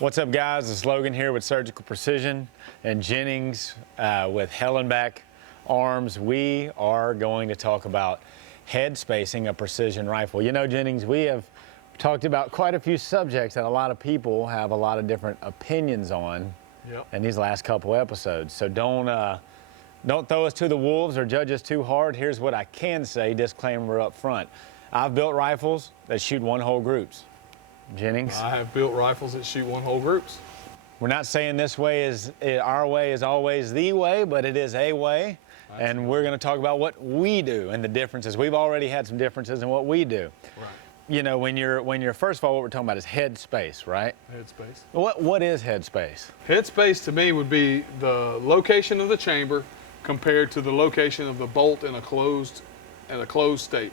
What's up, guys? It's Logan here with Surgical Precision and Jennings with Headspace Arms. We are going to talk about head spacing a precision rifle. You know, Jennings, we have talked about quite a few subjects that a lot of people have a lot of different opinions on in these last couple episodes. So don't throw us to the wolves or judge us too hard. Here's what I can say, disclaimer up front. I've built rifles that shoot one-hole groups. Jennings? I have built rifles that shoot one-hole groups. We're not saying this way is, our way is always the way, but it is a way. Absolutely. And we're going to talk about what we do and the differences. We've already had some differences in what we do. Right. You know, when you're first of all, what we're talking about is head space, right? Head space. What is head space? Head space to me would be the location of the chamber compared to the location of the bolt in a closed state.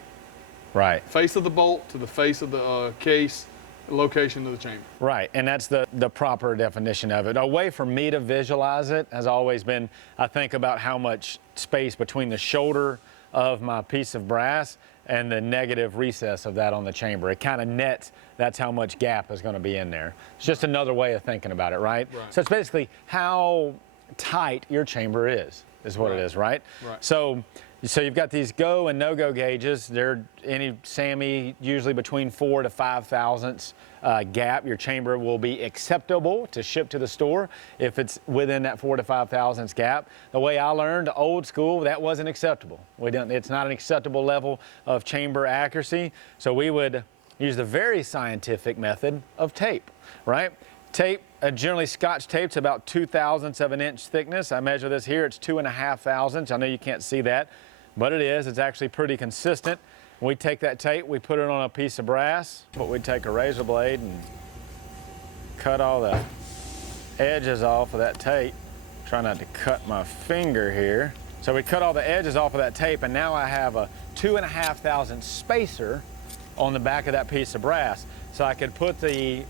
Right. Face of the bolt to the face of the case, location of the chamber. Right, and that's the proper definition of it. A way for me to visualize it has always been, I think about how much space between the shoulder of my piece of brass and the negative recess of that on the chamber. It kind of nets, that's how much gap is going to be in there. It's just another way of thinking about it, right? Right. So it's basically how tight your chamber is what it is, right? Right. So you've got these go and no-go gauges. They're any SAMI, usually between 4 to 5 thousandths gap. Your chamber will be acceptable to ship to the store if it's within that 4 to 5 thousandths gap. The way I learned, old school, that wasn't acceptable. It's not an acceptable level of chamber accuracy. So we would use the very scientific method of tape, right? Tape, generally Scotch tape's about 2 thousandths of an inch thickness. I measure this here, it's 2.5 thousandths. I know you can't see that, but it is. It's actually pretty consistent. We take that tape, we put it on a piece of brass, but we take a razor blade and cut all the edges off of that tape. Try not to cut my finger here. So we cut all the edges off of that tape, and now I have a 2.5 thousandths spacer on the back of that piece of brass. So I could put the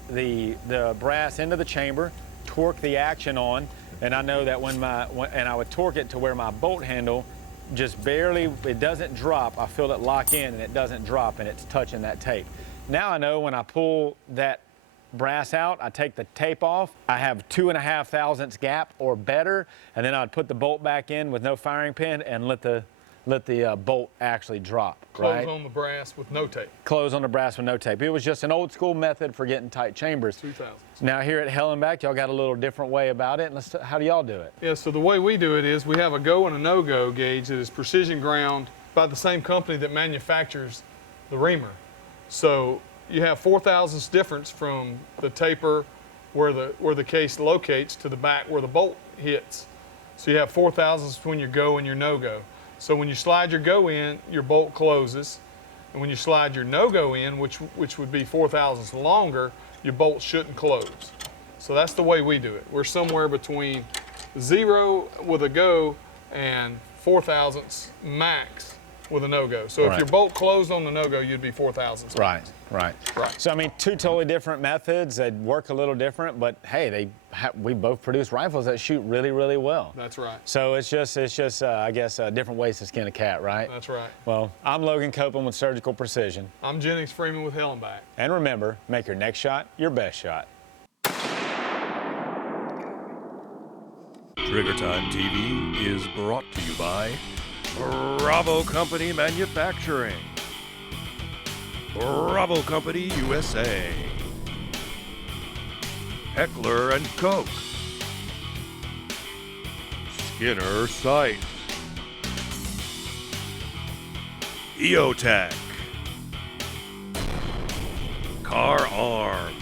brass into the chamber, torque the action on, and I know that and I would torque it to where my bolt handle just barely, it doesn't drop. I feel it lock in and it doesn't drop and it's touching that tape. Now I know when I pull that brass out, I take the tape off, I have 2.5 thousandths gap or better, and then I'd put the bolt back in with no firing pin and let the bolt actually drop. Close on the brass with no tape. Close on the brass with no tape. It was just an old school method for getting tight chambers. 2000. Now here at Headspace, y'all got a little different way about it. How do y'all do it? Yeah, so the way we do it is we have a go and a no-go gauge that is precision ground by the same company that manufactures the reamer. So you have 4 thousandths difference from the taper where the case locates to the back where the bolt hits. So you have 4 thousandths between your go and your no-go. So when you slide your go in, your bolt closes. And when you slide your no-go in, which would be 4 thousandths longer, your bolt shouldn't close. So that's the way we do it. We're somewhere between 0 with a go and 4 thousandths max with a no-go. So if your bolt closed on the no-go, you'd be 4 thousandths. Right. So I mean, two totally different methods that work a little different, but hey, we both produce rifles that shoot really, really well. That's right. So it's just I guess, different ways to skin a cat, right? That's right. Well, I'm Logan Copeland with Surgical Precision. I'm Jennings Freeman with Headspace. And remember, make your next shot your best shot. Trigger Time TV is brought to you by Bravo Company Manufacturing, Bravo Company USA, Heckler & Koch, Skinner Sights, EOTech, Car Arms,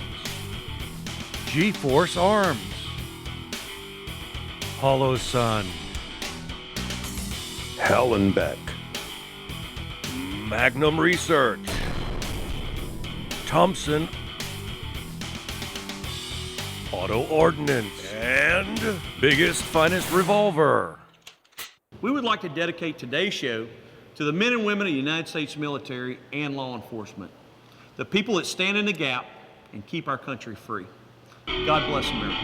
G-Force Arms, Hollow Sun, Hallenbeck, Magnum Research, Thompson Auto Ordnance, and Biggest Finest Revolver. We would like to dedicate today's show to the men and women of the United States military and law enforcement, the people that stand in the gap and keep our country free. God bless America.